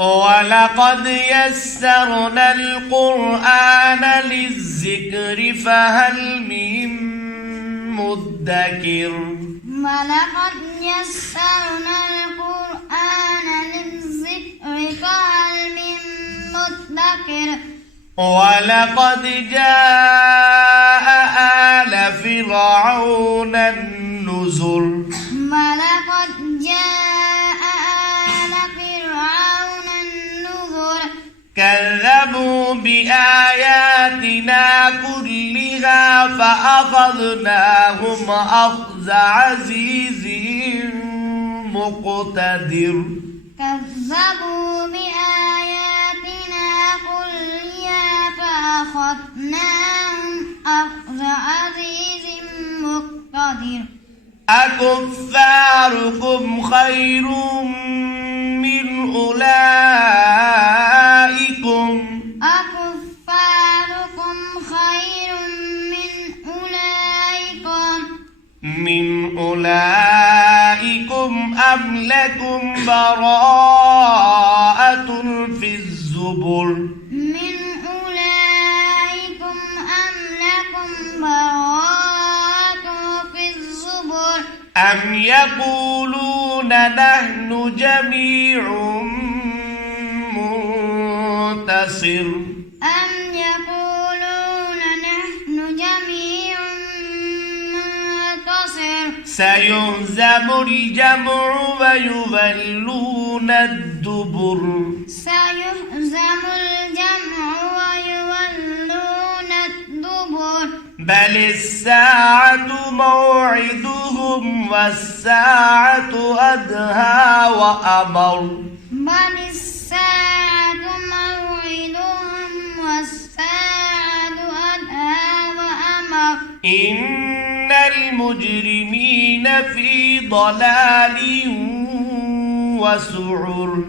ولقد يسرنا القرآن للذكر فهل من مدكر ولقد يسرنا القرآن للذكر فهل من مدكر ولقد جاء آل فرعون النذر ولقد جاء آل فرعون النذر كذبوا بآياتنا كلها فأخذناهم أخذ عزيز مقتدر كذبوا بآياتنا كلها فأخذناهم أخذ عزيز مقتدر أكفاركم خير من أولئكم أكفاركم خير من أولئكم أم لكم براءة في الزبر من أولئكم أم لكم براءة في الزبر أم يقولون نحن جميع منتصر أم يقولون نحن جميع منتصر سيهزم الجمع ويولون الدبر سيهزم الجمع ويولون الدبر بل الساعة موعدهم والساعة أدهى وأمر بل الساعة موعدهم والساعة أدهى وأمر إن المجرمين في ضلال وسعر